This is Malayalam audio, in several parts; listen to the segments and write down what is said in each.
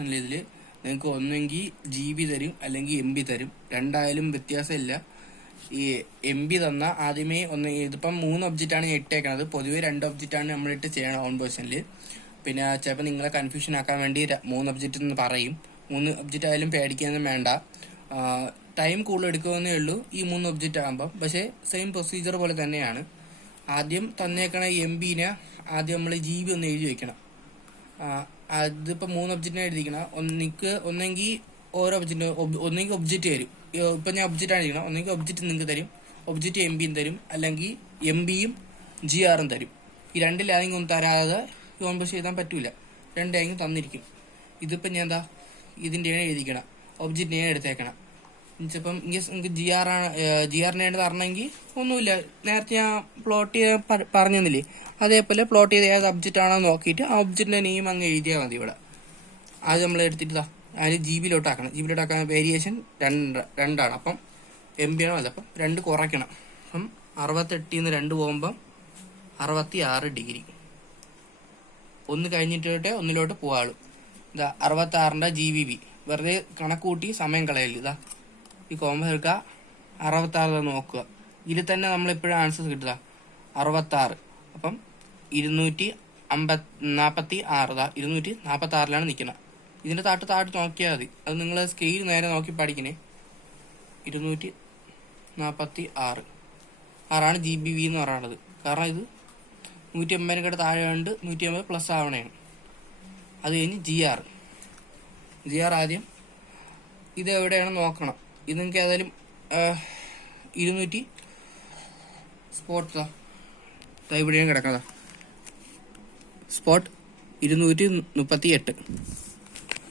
അല്ല, ഇതിൽ നിങ്ങൾക്ക് ഒന്നെങ്കിൽ GB തരും അല്ലെങ്കിൽ MB തരും. രണ്ടായാലും വ്യത്യാസമില്ല. ഈ MB തന്ന ആദ്യമേ ഇതിപ്പം 3 ഒബ്ജക്റ്റാണ് ഞാൻ ഇട്ടേക്കണത്. പൊതുവെ 2 ഒബ്ജക്റ്റാണ് നമ്മളിട്ട് ചെയ്യണം ഓൺ പൊസിഷനിൽ. പിന്നെ ചിലപ്പോൾ നിങ്ങളെ കൺഫ്യൂഷൻ ആക്കാൻ വേണ്ടി 3 ഒബ്ജക്റ്റ് എന്ന് പറയും. 3 ഒബ്ജക്റ്റ് ആയാലും പേടിക്കാനൊന്നും വേണ്ട. ടൈം കൂടുതൽ എടുക്കുമെന്നേ ഉള്ളൂ ഈ 3 ഒബ്ജക്റ്റ് ആകുമ്പം. പക്ഷേ സെയിം പ്രൊസീജിയർ പോലെ തന്നെയാണ്. ആദ്യം തന്നേക്കണ MBനെ ആദ്യം നമ്മൾ GB ഒന്ന് എഴുതി വെക്കണം. അതിപ്പോൾ 3 ഒബ്ജക്റ്റിനെ എഴുതിക്കണം. ഒന്നെങ്കിൽ ഓരോ ഒബ്ജക്റ്റ് ഒന്നെങ്കിൽ ഒബ്ജക്റ്റ് തരും. ഇപ്പം ഞാൻ ഒബ്ജക്റ്റാണ് എഴുതിക്കണം. ഒന്നെങ്കിൽ ഒബ്ജക്റ്റ് നിങ്ങൾക്ക് തരും, ഒബ്ജക്റ്റ് MBയും തരും, അല്ലെങ്കിൽ MBയും GRും തരും. ഈ രണ്ടിലാണെങ്കിൽ ഒന്നും തരാതെ കോൺവേഴ്സ് ചെയ്താൻ പറ്റൂല. രണ്ടായെങ്കിലും തന്നിരിക്കും. ഇതിപ്പം ഞാൻ എന്താ ഇതിൻ്റെയാണ് എഴുതിക്കണം, ഒബ്ജക്റ്റിനെയാണ് എടുത്തേക്കണം. ഇപ്പം നിങ്ങൾക്ക് GRനെ തരണമെങ്കിൽ ഒന്നുമില്ല, നേരത്തെ ഞാൻ പ്ലോട്ട് ചെയ്ത് പറഞ്ഞു തന്നില്ലേ, അതേപോലെ പ്ലോട്ട് ചെയ്ത് ഏത് ഒബ്ജക്റ്റ് ആണോ നോക്കിയിട്ട് ആ ഒബ്ജക്റ്റിൻ്റെ നെയിം അങ്ങ് എഴുതിയാൽ മതി. ഇവിടെ അത് നമ്മൾ എടുത്തിട്ട് അതിന് GB-ലോട്ടാക്കണം. GB-ലോട്ടാക്കാൻ വേരിയേഷൻ 2 ആണ്. അപ്പം MB ആണോ അല്ല, അപ്പം 2 കുറയ്ക്കണം. അപ്പം 68 നിന്ന് 2 പോകുമ്പം 66 ഡിഗ്രി. 1 കഴിഞ്ഞിട്ടേ 1 പോകാളൂ. ഇതാ 66ന്റെ GBB. വെറുതെ കണക്ക് കൂട്ടി സമയം കളയല്. ഇതാ ഈ കോമ്പ എടുക്കുക, 66 നോക്കുക. ഇതിൽ തന്നെ നമ്മളിപ്പോഴും ആൻസേഴ്സ് കിട്ടുക 66. അപ്പം 246. 246 നിൽക്കുന്നത്. ഇതിൻ്റെ താട്ട് നോക്കിയാൽ മതി. അത് നിങ്ങൾ സ്കെയിൽ നേരെ നോക്കി പഠിക്കണേ. 246 ആറാണ് GBV എന്ന് പറയുന്നത്. കാരണം ഇത് 180 താഴെ ഉണ്ട്, 180 പ്ലസ് ആവണേണ്. അത് കഴിഞ്ഞ് GR ആദ്യം ഇത് എവിടെയാണ് നോക്കണം. ഇത് നിങ്ങൾക്ക് ഏതായാലും 200 സ്പോട്ട് ഇവിടെയാണ് കിടക്കുന്നത്. സ്പോട്ട് 238.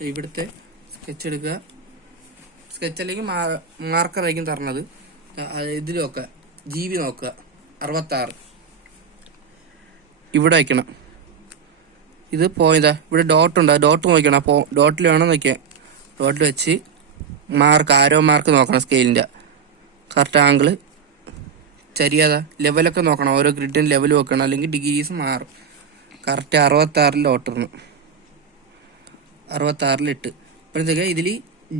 ഇവിടുത്തെ സ്കെച്ച് എടുക്കുക. സ്കെച്ച് അല്ലെങ്കിൽ മാർക്കറായിരിക്കും തരണത്. ഇതിൽ നോക്കുക, GB നോക്കുക 66 ഇവിടെ വയ്ക്കണം. ഇത് പോയതാ ഇവിടെ ഡോട്ട് ഉണ്ട്, ഡോട്ട് നോക്കണം. അപ്പോൾ ഡോട്ടിൽ വേണം നോക്കിയാൽ ഡോട്ടിൽ വെച്ച് ആരോ മാർക്ക് നോക്കണം. സ്കെയിലിൻ്റെ കറക്റ്റ് ആംഗിള് ശരിയാതാ ലെവലൊക്കെ നോക്കണം. ഓരോ ഗ്രിഡിന് ലെവൽ വെക്കണം, അല്ലെങ്കിൽ ഡിഗ്രീസ് മാറും. കറക്റ്റ് 66 ഡോട്ടിടണം. 66 ഇപ്പോഴത്തേക്ക് ഇതിൽ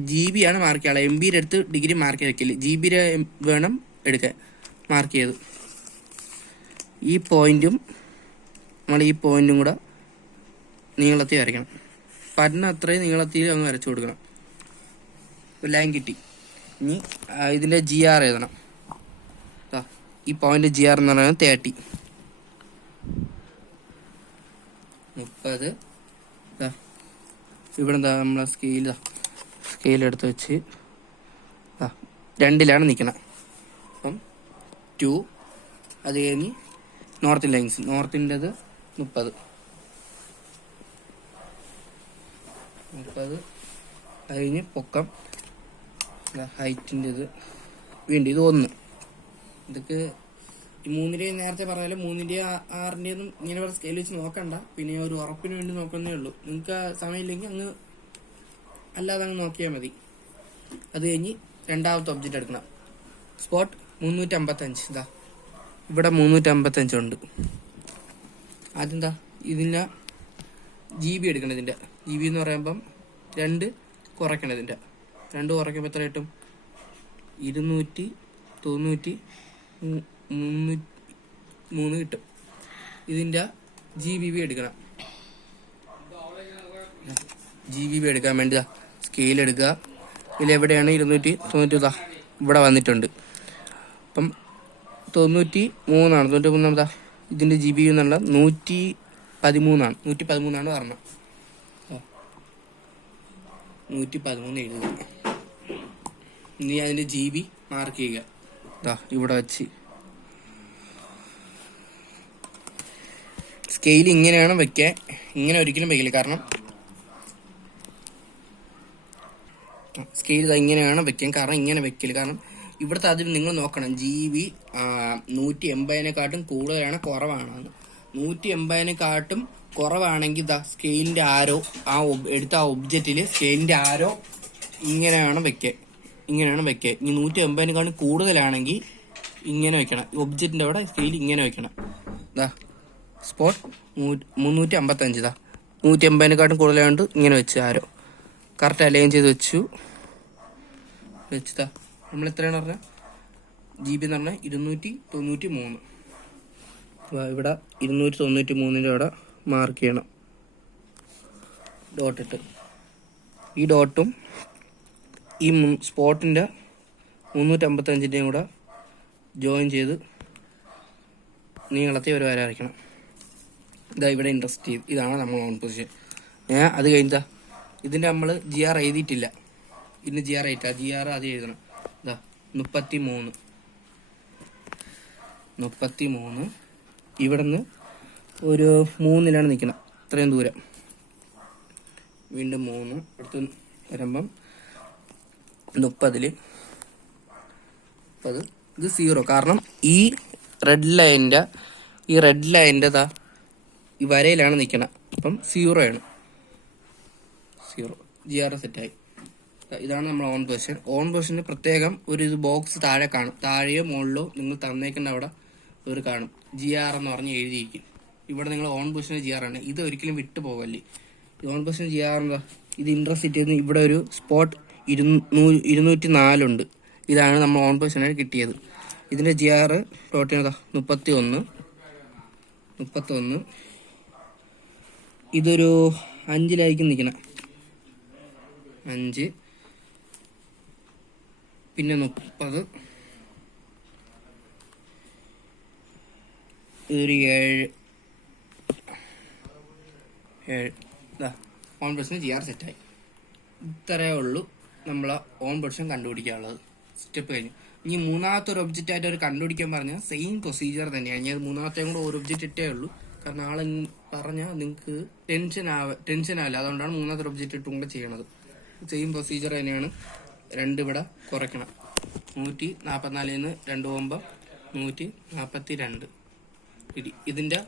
GB ആണ് മാർക്ക് ചെയ്യാനുള്ളത്. MBയുടെ അടുത്ത് ഡിഗ്രി മാർക്ക് ചെയ്ത് GB വേണം എടുക്കാൻ മാർക്ക് ചെയ്ത്. ഈ പോയിന്റും കൂടെ നീളത്തിൽ വരയ്ക്കണം. പരന്ന അത്രയും നീളത്തിൽ അങ്ങ് വരച്ചു കൊടുക്കണം. ലൈൻ കിട്ടി. ഇനി ഇതിൻ്റെ GR എഴുതണം. ഈ പോയിന്റ് GR എന്ന് പറയുന്നത് 30. 30. ഇവിടെ എന്താ നമ്മളെ സ്കെയിലെടുത്ത് വെച്ച് 2ലാണ് നിൽക്കണം. അപ്പം 2. അത് കഴിഞ്ഞ് നോർത്ത് ലൈൻസ്, നോർത്തിൻ്റെത് 30. അത് കഴിഞ്ഞ് പൊക്കം ഹൈറ്റിൻ്റെത് വീണ്ടും ഇത് 1. ഇതൊക്കെ ഈ 3ൻ്റെയും നേരത്തെ പറഞ്ഞാലും 3ൻ്റെയും 6ൻ്റെയും ഇങ്ങനെ വേറെ സ്കെയിൽ വെച്ച് നോക്കണ്ട. പിന്നെ ഒരു ഉറപ്പിന് വേണ്ടി നോക്കുന്നേ ഉള്ളൂ. നിങ്ങൾക്ക് സമയമില്ലെങ്കിൽ അല്ലാതെ അങ്ങ് നോക്കിയാൽ മതി. അത് കഴിഞ്ഞ് രണ്ടാമത്തെ ഒബ്ജക്റ്റ് എടുക്കണം. സ്പോട്ട് 355. ഇതാ ഇവിടെ 355 ഉണ്ട്. ആദ്യം ഇതിൻ്റെ GB എടുക്കണം. ഇതിൻ്റെ GB എന്ന് പറയുമ്പം 2 കുറയ്ക്കണം. ഇതിൻ്റെ 2 കുറയ്ക്കുമ്പോൾ എത്ര കിട്ടും? 293 കിട്ടും. ഇതിൻ്റെ GBB എടുക്കണം. GBB എടുക്കാൻ വേണ്ടി സ്കെയിൽ എടുക്കുക. ഇതിലെവിടെയാണ് 290? ഇവിടെ വന്നിട്ടുണ്ട്. അപ്പം 93 ആണ്. 93 ഇതിൻ്റെ GB എന്നുള്ള 113 ആണ്. 113 പറഞ്ഞത്. 113 എഴുതുക. ഇനി അതിൻ്റെ GB മാർക്ക് ചെയ്യുക. ഇവിടെ വെച്ച് സ്കെയിൽ ഇങ്ങനെയാണ് വെക്കാൻ. ഇങ്ങനെ ഒരിക്കലും വെക്കില്ല. കാരണം സ്കെയിൽ ഇങ്ങനെയാണ് വെക്കാൻ. ഇങ്ങനെ വെക്കില്ല. കാരണം ഇവിടുത്തെ അതിൽ നിങ്ങൾ നോക്കണം. GB 180-നെക്കാട്ടും കൂടുതലാണ് കുറവാണ്. 180-നെക്കാട്ടും കുറവാണെങ്കിൽ സ്കെയിലിൻ്റെ ആരോ എടുത്ത ആ ഒബ്ജക്റ്റിൽ സ്കെയിലിൻ്റെ ആരോ ഇങ്ങനെയാണ് വെക്കുക. ഇനി 180-നെക്കാളും കൂടുതലാണെങ്കിൽ ഇങ്ങനെ വെക്കണം. ഒബ്ജക്റ്റിൻ്റെ അവിടെ സ്കെയിൽ ഇങ്ങനെ വെക്കണം. സ്പോട്ട് 355. 180-നെക്കാട്ടും കൂടുതലായതുകൊണ്ട് ഇങ്ങനെ വെച്ച് ആരോ. കറക്റ്റ് അലൈൻ ചെയ്ത് വെച്ചതാ. നമ്മൾ എത്രയാണ് പറഞ്ഞത് GB എന്ന് പറഞ്ഞാൽ 293. ഇവിടെ 293 അവിടെ മാർക്ക് ചെയ്യണം ഡോട്ടിട്ട്. ഈ ഡോട്ടും ഈ സ്പോട്ടിൻ്റെ 355 കൂടെ ജോയിൻ ചെയ്ത് നീളത്തെ ഒരു വര വരയ്ക്കണം. ഇതാ ഇവിടെ ഇൻട്രസ്റ്റ് ചെയ്ത് ഇതാണ് നമ്മൾ ഓൺ പൊസിഷൻ. അത് കഴിഞ്ഞാൽ ഇതിൻ്റെ നമ്മൾ GR എഴുതിയിട്ടില്ല. ഇതിന് GR ആയിട്ടാ. GR ആദ്യം എഴുതണം. ഇതാ 33. ഇവിടെ നിന്ന് ഒരു 3-ലാണ് നിൽക്കണം. ഇത്രയും ദൂരം. വീണ്ടും 3 അടുത്ത് വരുമ്പം 30. ഇത് 0. കാരണം ഈ റെഡ് ലൈനിൻ്റെ ഈ വരയിലാണ് നിൽക്കണം. അപ്പം 0 ആണ്. 0 GR സെറ്റായി. ഇതാണ് നമ്മൾ ഓൺ പൊസിഷൻ. ഓൺ പൊസിഷന് പ്രത്യേകം ഒരു ബോക്സ് താഴെ കാണും. താഴെയോ മുകളിലോ നിങ്ങൾ തന്നേക്കേണ്ട അവിടെ ഒരു കാണും. GR എന്ന് പറഞ്ഞ് എഴുതിയിരിക്കും. ഇവിടെ നിങ്ങൾ ഓൺ പൊസിഷൻ GR ആണ്. ഇത് ഒരിക്കലും വിട്ടു പോകല്ലേ. ഓൺ പൊസിഷൻ GR എന്താ? ഇത് ഇൻട്രസിറ്റി ഇവിടെ ഒരു സ്പോട്ട് 204 ഉണ്ട്. ഇതാണ് നമ്മൾ ഓൺ പൊസിഷനായി കിട്ടിയത്. ഇതിൻ്റെ GR ടോട്ടൽ 31. ഇതൊരു 5-ലായിരിക്കും നിൽക്കണം. 5 പിന്നെ 30. ഇതൊരു 7. ഓൺ പൊസിഷൻ GR സെറ്റായി. ഇത്രയേ ഉള്ളൂ നമ്മൾ ഓൺ പൊസിഷൻ കണ്ടുപിടിക്കാനുള്ളത്. സ്റ്റെപ്പ് കഴിഞ്ഞു. ഇനി മൂന്നാമത്തെ ഒരു ഒബ്ജക്റ്റ് ആയിട്ട് ഒരു കണ്ടുപിടിക്കാൻ പറഞ്ഞാൽ സെയിം പ്രൊസീജിയർ തന്നെയാണ്. ഞാൻ മൂന്നാമത്തെയും കൂടെ ഒരു ഒബ്ജക്റ്റ് ഇട്ടേ ഉള്ളൂ. കാരണം നാളെ പറഞ്ഞാൽ നിങ്ങൾക്ക് ടെൻഷൻ ആവില്ല. അതുകൊണ്ടാണ് മൂന്നാമത്തെ ഒരു ഒബ്ജക്റ്റ് ഇട്ടും കൂടെ ചെയ്യണത്. സെയിം പ്രൊസീജിയർ തന്നെയാണ്. 2 ഇവിടെ കുറയ്ക്കണം. 144 2 പോകുമ്പോൾ 142 ഇതിൻ്റെ